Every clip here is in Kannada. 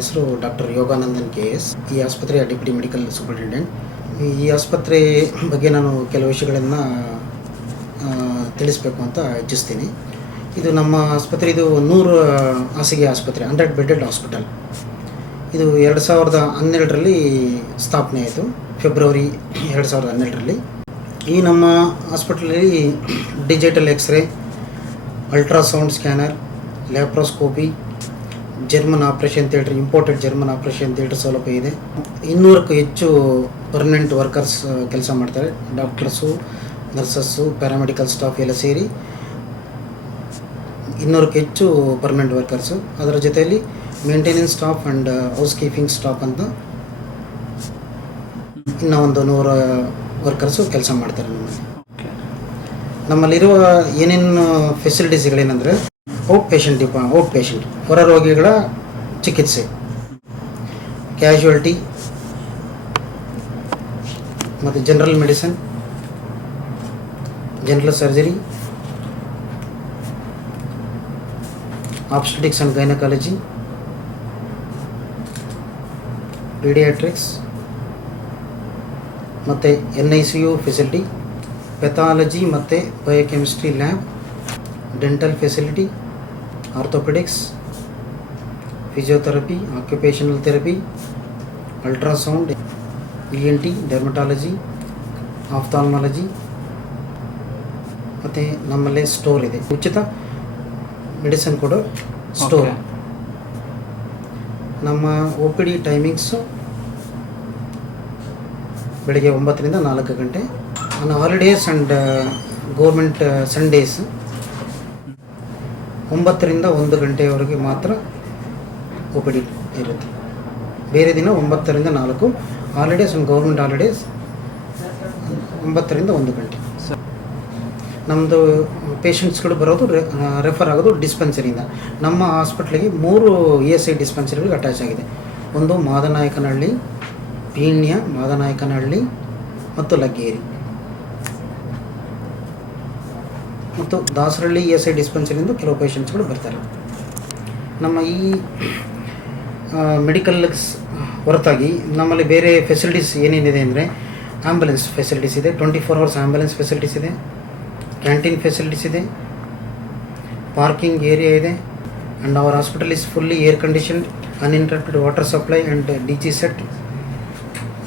ಹೆಸರು ಡಾಕ್ಟರ್ ಯೋಗಾನಂದನ್ ಕೆ ಎಸ್ ಈ ಆಸ್ಪತ್ರೆಯ ಡೆಪ್ಯೂಟಿ ಮೆಡಿಕಲ್ ಸೂಪರಿಂಟೆಂಡೆಂಟ್. ಈ ಆಸ್ಪತ್ರೆ ಬಗ್ಗೆ ನಾನು ಕೆಲವು ವಿಷಯಗಳನ್ನು ತಿಳಿಸ್ಬೇಕು ಅಂತ ಇಚ್ಛಿಸ್ತೀನಿ. ಇದು ನಮ್ಮ ಆಸ್ಪತ್ರೆ, ಇದು ನೂರು ಹಾಸಿಗೆ ಆಸ್ಪತ್ರೆ, ಹಂಡ್ರೆಡ್ ಬೆಡ್ಡೆಡ್ ಹಾಸ್ಪಿಟಲ್. ಇದು ಎರಡು ಸಾವಿರದ ಹನ್ನೆರಡರಲ್ಲಿ ಸ್ಥಾಪನೆ ಆಯಿತು, ಫೆಬ್ರವರಿ ಎರಡು ಸಾವಿರದ ಹನ್ನೆರಡರಲ್ಲಿ. ಈ ನಮ್ಮ ಹಾಸ್ಪಿಟಲಲ್ಲಿ digital X-ray, ultrasound scanner, laparoscopy German operation ಹೇಳಿ ಇಂಪೋರ್ಟೆಡ್ ಜರ್ಮನ್ ಆಪ್ರೇಷನ್ ಥಿಯೇಟ್ರ್ ಸೌಲಭ್ಯ ಇದೆ. ಇನ್ನೂರಕ್ಕೂ ಹೆಚ್ಚು ಪರ್ಮನೆಂಟ್ ವರ್ಕರ್ಸ್ ಕೆಲಸ ಮಾಡ್ತಾರೆ. ಡಾಕ್ಟರ್ಸು ನರ್ಸಸ್ಸು ಪ್ಯಾರಾಮೆಡಿಕಲ್ ಸ್ಟಾಫ್ ಎಲ್ಲ ಸೇರಿ ಇನ್ನೂರಕ್ಕೆ ಹೆಚ್ಚು ಪರ್ಮನೆಂಟ್ ವರ್ಕರ್ಸು ಅದರ ಜೊತೆಯಲ್ಲಿ maintenance staff and house keeping staff ಅಂತ ಇನ್ನೂ ಒಂದು ನೂರ ವರ್ಕರ್ಸು ಕೆಲಸ ಮಾಡ್ತಾರೆ ನಮ್ಮಲ್ಲಿ. ನಮ್ಮಲ್ಲಿರುವ ಏನೇನು ಫೆಸಿಲಿಟೀಸ್ಗಳೇನೆಂದರೆ ಔಟ್ ಪೇಷಂಟ್ ಡಿಪಾ ಔಟ್ ಪೇಷಂಟ್ ಹೊರ ರೋಗಿಗಳ ಚಿಕಿತ್ಸೆ. ಕ್ಯಾಶುಯಾಲಿಟಿ ಮತ್ತು general medicine general surgery obstetrics and gynaecology paediatrics ಮತ್ತು N I C U facility pathology ಮತ್ತು biochemistry lab dental facility orthopaedics physiotherapy occupational therapy ultrasound E N T dermatology ophthalmology ಮತ್ತು ನಮ್ಮಲ್ಲೇ ಸ್ಟೋರ್ ಇದೆ. ಉಚಿತ ಮೆಡಿಸಿನ್ ಕೊಡೋ ಸ್ಟೋರ್ ನಮ್ಮ ಒ ಪಿ ಡಿ ಟೈಮಿಂಗ್ಸು ಬೆಳಗ್ಗೆ ಒಂಬತ್ತರಿಂದ ನಾಲ್ಕು ಗಂಟೆ. On holidays and government Sundays ಒಂಬತ್ತರಿಂದ ಒಂದು ಗಂಟೆಯವರೆಗೆ ಮಾತ್ರ ಒ ಪಿ ಡಿ ಇರುತ್ತೆ. ಬೇರೆ ದಿನ ಒಂಬತ್ತರಿಂದ ನಾಲ್ಕು ಹಾಲಿಡೇಸ್ ಒಂದು ಗೌರ್ಮೆಂಟ್ ಹಾಲಿಡೇಸ್ ಒಂಬತ್ತರಿಂದ ಒಂದು ಗಂಟೆ. ನಮ್ಮದು ಪೇಷಂಟ್ಸ್ಗಳು ಬರೋದು ರೆಫರ್ ಆಗೋದು ಡಿಸ್ಪೆನ್ಸರಿಯಿಂದ ನಮ್ಮ ಹಾಸ್ಪಿಟ್ಲಿಗೆ ಮೂರು ಇ ಎಸ್ ಐ ಡಿಸ್ಪೆನ್ಸರಿಗಳು ಅಟ್ಯಾಚ್ ಆಗಿದೆ. ಒಂದು ಮಾದನಾಯಕನಹಳ್ಳಿ, ಪೀಣ್ಯ ಮಾದನಾಯಕನಹಳ್ಳಿ ಮತ್ತು ಲಗ್ಗೇರಿ. ಮತ್ತು ದಾಸರಳ್ಳಿ ಎಸ್ ಐ ಡಿಸ್ಪೆನ್ಸರಿಯಿಂದ ಕೆಲವು ಪೇಷಂಟ್ಸ್ಗಳು ಬರ್ತಾರೆ. ನಮ್ಮ ಈ ಮೆಡಿಕಲ್ಸ್ ಹೊರತಾಗಿ ನಮ್ಮಲ್ಲಿ ಬೇರೆ ಫೆಸಿಲಿಟೀಸ್ ಏನೇನಿದೆ ಅಂದರೆ ಆ್ಯಂಬುಲೆನ್ಸ್ ಫೆಸಿಲಿಟೀಸ್ ಇದೆ twenty four hours ambulance facilities ಇದೆ ಕ್ಯಾಂಟೀನ್ ಫೆಸಿಲಿಟೀಸ್ ಇದೆ ಪಾರ್ಕಿಂಗ್ ಏರಿಯಾ ಇದೆ and our hospital is fully air condition uninterrupted water supply and D G set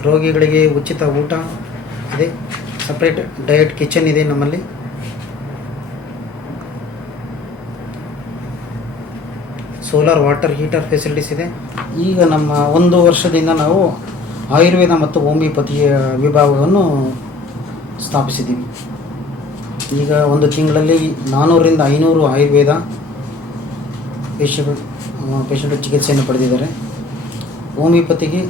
ರೋಗಿಗಳಿಗೆ ಉಚಿತ ಊಟ ಇದೆ ಸಪ್ರೇಟ್ ಡಯಟ್ ಕಿಚನ್ ಇದೆ ನಮ್ಮಲ್ಲಿ. ಸೋಲಾರ್ ವಾಟರ್ ಹೀಟರ್ ಫೆಸಿಲಿಟೀಸ್ ಇದೆ. ಈಗ ನಮ್ಮ ಒಂದು ವರ್ಷದಿಂದ ನಾವು ಆಯುರ್ವೇದ ಮತ್ತು ಹೋಮಿಯೋಪತಿಯ ವಿಭಾಗವನ್ನು ಸ್ಥಾಪಿಸಿದ್ದೀವಿ. ಈಗ ಒಂದು ತಿಂಗಳಲ್ಲಿ ನಾನ್ನೂರರಿಂದ ಐನೂರು ಆಯುರ್ವೇದ ಪೇಷಂಟ್ ಪೇಷಂಟ್ ಚಿಕಿತ್ಸೆಯನ್ನು ಪಡೆದಿದ್ದಾರೆ. ಹೋಮಿಯೋಪತಿಗೆ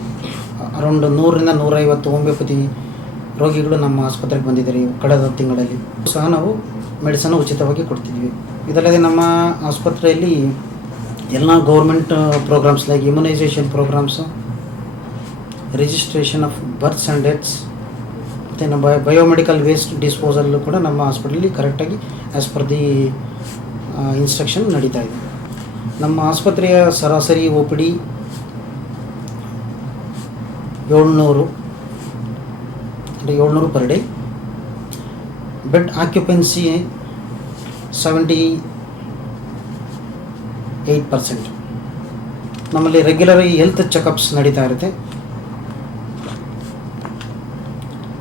ಅರೌಂಡ್ ನೂರರಿಂದ ನೂರೈವತ್ತು ಹೋಮಿಯೋಪತಿ ರೋಗಿಗಳು ನಮ್ಮ ಆಸ್ಪತ್ರೆಗೆ ಬಂದಿದ್ದಾರೆ ಕಳೆದ ತಿಂಗಳಲ್ಲಿ. ಸಹ ನಾವು ಮೆಡಿಸನ್ ಉಚಿತವಾಗಿ ಕೊಡ್ತಿದ್ದೀವಿ. ಇದಲ್ಲದೆ ನಮ್ಮ ಆಸ್ಪತ್ರೆಯಲ್ಲಿ ಎಲ್ಲ government programmes like immunisation programmes registration of births and deaths ಮತ್ತು ನಮ್ಮ ಬಯೋಮೆಡಿಕಲ್ ವೇಸ್ಟ್ ಡಿಸ್ಪೋಸಲ್ಲು ಕೂಡ ನಮ್ಮ ಹಾಸ್ಪಿಟಲಲ್ಲಿ ಕರೆಕ್ಟಾಗಿ ಆ್ಯಸ್ ಪರ್ ದಿ ಇನ್ಸ್ಟ್ರಕ್ಷನ್ ನಡೀತಾ ಇದೆ. ನಮ್ಮ ಆಸ್ಪತ್ರೆಯ ಸರಾಸರಿ ಒ ಪಿ ಡಿ ಏಳ್ನೂರು, ಅಂದರೆ ಏಳ್ನೂರು per day bed occupancy seventy eight percent. ನಮ್ಮಲ್ಲಿ ರೆಗ್ಯುಲರ್ ಹೆಲ್ತ್ ಚೆಕಪ್ಸ್ ನಡೀತಾ ಇರುತ್ತೆ.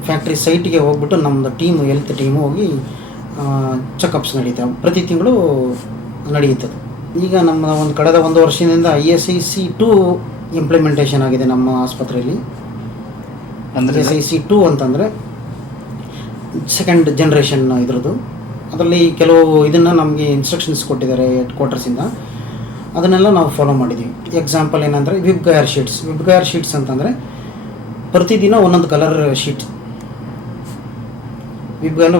ಫ್ಯಾಕ್ಟ್ರಿ ಸೈಟಿಗೆ ಹೋಗ್ಬಿಟ್ಟು ನಮ್ಮದು ಟೀಮು ಹೆಲ್ತ್ ಟೀಮು ಹೋಗಿ ಚೆಕಪ್ಸ್ ನಡೀತಾವೆ ಪ್ರತಿ ತಿಂಗಳು ನಡೆಯುತ್ತದೆ ಈಗ ನಮ್ಮ ಒಂದು ಕಳೆದ ಒಂದು ವರ್ಷದಿಂದ I S I C two implementation ಆಗಿದೆ ನಮ್ಮ ಆಸ್ಪತ್ರೆಯಲ್ಲಿ. ಅಂದರೆ? ಎಸ್ ಐ ಸಿ ಟು ಅಂತಂದರೆ ಸೆಕೆಂಡ್ ಜನ್ರೇಷನ್ ಇದ್ರದ್ದು. ಅದರಲ್ಲಿ ಕೆಲವು ಇದನ್ನು ನಮಗೆ ಇನ್ಸ್ಟ್ರಕ್ಷನ್ಸ್ ಕೊಟ್ಟಿದ್ದಾರೆ ಹೆಡ್ ಕ್ವಾರ್ಟರ್ಸಿಂದ ಅದನ್ನೆಲ್ಲ ನಾವು ಫಾಲೋ ಮಾಡಿದ್ದೀವಿ ಎಕ್ಸಾಂಪಲ್ ಏನಂದರೆ ವಿಬ್ ಗಯರ್ ಶೀಟ್ಸ್ ವಿಬ್ ಗಯರ್ ಶೀಟ್ಸ್ ಅಂತಂದರೆ ಪ್ರತಿದಿನ ಒಂದೊಂದು colour sheet VIBGYOR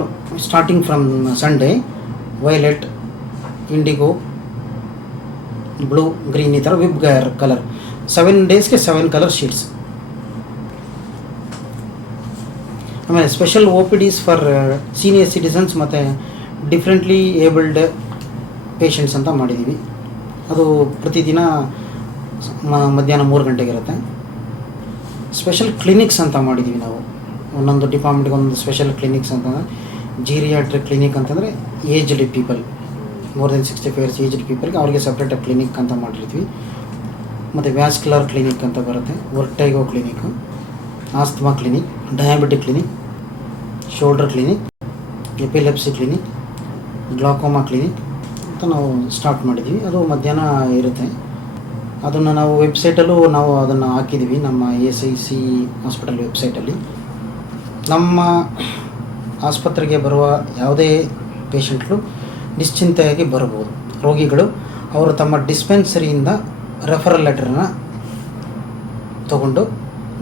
starting from Sunday violet indigo blue green ಈ ಥರ ವಿಬ್ ಗಯರ್ ಕಲರ್ ಸೆವೆನ್ ಡೇಸ್ಗೆ ಸೆವೆನ್ ಕಲರ್ ಶೀಟ್ಸ್ ಆಮೇಲೆ special O P Ds for senior citizens ಮತ್ತು ಡಿಫ್ರೆಂಟ್ಲಿ ಏಬಲ್ಡ್ ಪೇಷಂಟ್ಸ್ ಅಂತ ಮಾಡಿದ್ದೀವಿ ಅದು ಪ್ರತಿದಿನ ಮಧ್ಯಾಹ್ನ ಮೂರು ಗಂಟೆಗೆ ಇರುತ್ತೆ ಸ್ಪೆಷಲ್ ಕ್ಲಿನಿಕ್ಸ್ ಅಂತ ಮಾಡಿದ್ದೀವಿ ನಾವು. ಒಂದೊಂದು ಡಿಪಾರ್ಟ್ಮೆಂಟ್ಗೆ ಒಂದು ಸ್ಪೆಷಲ್ ಕ್ಲಿನಿಕ್ಸ್ ಅಂತಂದರೆ ಜೀರಿಯಾಟ್ರಿ ಕ್ಲಿನಿಕ್ ಅಂತಂದರೆ aged people more than sixty five years aged ಪೀಪಲ್ಗೆ ಅವರಿಗೆ ಸಪ್ರೇಟ್ ಕ್ಲಿನಿಕ್ ಅಂತ ಮಾಡಿರ್ತೀವಿ. ಮತ್ತು ವ್ಯಾಸ್ಕ್ಯುಲರ್ ಕ್ಲಿನಿಕ್ ಅಂತ ಬರುತ್ತೆ. Vertigo clinic asthma clinic diabetic clinic shoulder clinic epilepsy clinic glaucoma clinic ಅಂತ ನಾವು ಸ್ಟಾರ್ಟ್ ಮಾಡಿದ್ವಿ. ಅದು ಮಧ್ಯಾಹ್ನ ಇರುತ್ತೆ. ಅದನ್ನು ನಾವು ವೆಬ್ಸೈಟಲ್ಲೂ ನಾವು ಅದನ್ನು ಹಾಕಿದ್ದೀವಿ ನಮ್ಮ ಎಸ್ ಐ ಸಿ ಹಾಸ್ಪಿಟಲ್ ವೆಬ್ಸೈಟಲ್ಲಿ ನಮ್ಮ ಆಸ್ಪತ್ರೆಗೆ ಬರುವ ಯಾವುದೇ ಪೇಷಂಟ್ಗಳು ನಿಶ್ಚಿಂತೆಯಾಗಿ ಬರಬಹುದು. ರೋಗಿಗಳು, ಅವರು ತಮ್ಮ ಡಿಸ್ಪೆನ್ಸರಿಯಿಂದ ರೆಫರಲ್ ಲೆಟರ್ನ ತಗೊಂಡು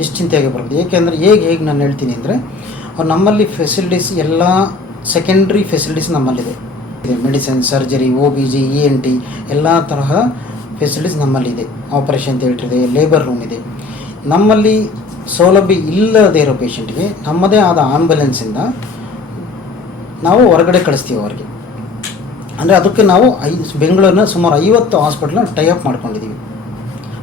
ನಿಶ್ಚಿಂತೆಯಾಗಿ ಬರ್ಬೋದು ಏಕೆಂದರೆ ಹೇಗೆ ಹೇಗೆ ನಾನು ಹೇಳ್ತೀನಿ ಅಂದರೆ ನಮ್ಮಲ್ಲಿ ಫೆಸಿಲಿಟೀಸ್ ಎಲ್ಲ ಸೆಕೆಂಡ್ರಿ ಫೆಸಿಲಿಟೀಸ್ ನಮ್ಮಲ್ಲಿದೆ. Medicine surgery O B G, E N T ಎಲ್ಲ ತರಹ ಫೆಸಿಲಿಟೀಸ್ ನಮ್ಮಲ್ಲಿದೆ. ಆಪರೇಷನ್ ಥಿಯೇಟ್ರ್ ಇದೆ ಲೇಬರ್ ರೂಮ್ ಇದೆ. ನಮ್ಮಲ್ಲಿ ಸೌಲಭ್ಯ ಇಲ್ಲದೇ ಇರೋ ಪೇಷಂಟ್ಗೆ ನಮ್ಮದೇ ಆದ ಆಂಬುಲೆನ್ಸಿಂದ ನಾವು ಹೊರಗಡೆ ಕಳಿಸ್ತೀವಿ ಅವರಿಗೆ. ಅಂದರೆ ಅದಕ್ಕೆ ನಾವು ಐ, ಬೆಂಗಳೂರಿನ ಸುಮಾರು ಐವತ್ತು ಟೈ ಟೈಅಪ್ ಮಾಡ್ಕೊಂಡಿದ್ದೀವಿ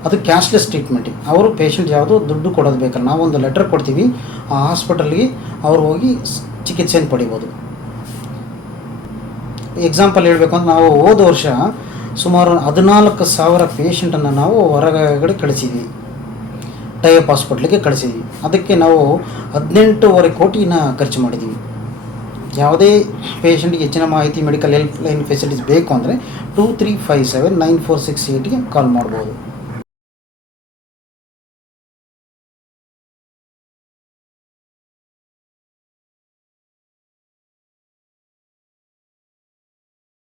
ಅದು ಕ್ಯಾಶ್ಲೆಸ್ ಟ್ರೀಟ್ಮೆಂಟ್ ಅವರು ಪೇಷಂಟ್ ಯಾವುದು ದುಡ್ಡು ಕೊಡೋದು ಬೇಕಲ್ಲ, ನಾವೊಂದು ಲೆಟರ್ ಕೊಡ್ತೀವಿ, ಆ ಹಾಸ್ಪಿಟಲ್ಗೆ ಅವ್ರು ಹೋಗಿ ಚಿಕಿತ್ಸೆಯನ್ನು ಪಡಿಬೋದು. ಎಕ್ಸಾಂಪಲ್ ಹೇಳಬೇಕು ಅಂದ್ರೆ ನಾವು ಹೋದ ವರ್ಷ ಸುಮಾರು ಹದಿನಾಲ್ಕು ಸಾವಿರ ಪೇಷಂಟನ್ನು ನಾವು ಹೊರಗಡೆ ಕಳಿಸಿದ್ವಿ. ಟೈಅಪ್ ಹಾಸ್ಪಿಟ್ಲಿಗೆ ಕಳಿಸಿದ್ವಿ. ಅದಕ್ಕೆ ನಾವು ಹದಿನೆಂಟೂವರೆ ಕೋಟಿನ ಖರ್ಚು ಮಾಡಿದ್ದೀವಿ ಯಾವುದೇ ಪೇಷಂಟ್ಗೆ ಹೆಚ್ಚಿನ ಮಾಹಿತಿ ಮೆಡಿಕಲ್ ಹೆಲ್ಪ್ ಲೈನ್ ಫೆಸಿಲಿಟೀಸ್ ಬೇಕು ಅಂದರೆ two three five seven nine four six ಏಯ್ಟ್ಗೆ call ಮಾಡ್ಬೋದು.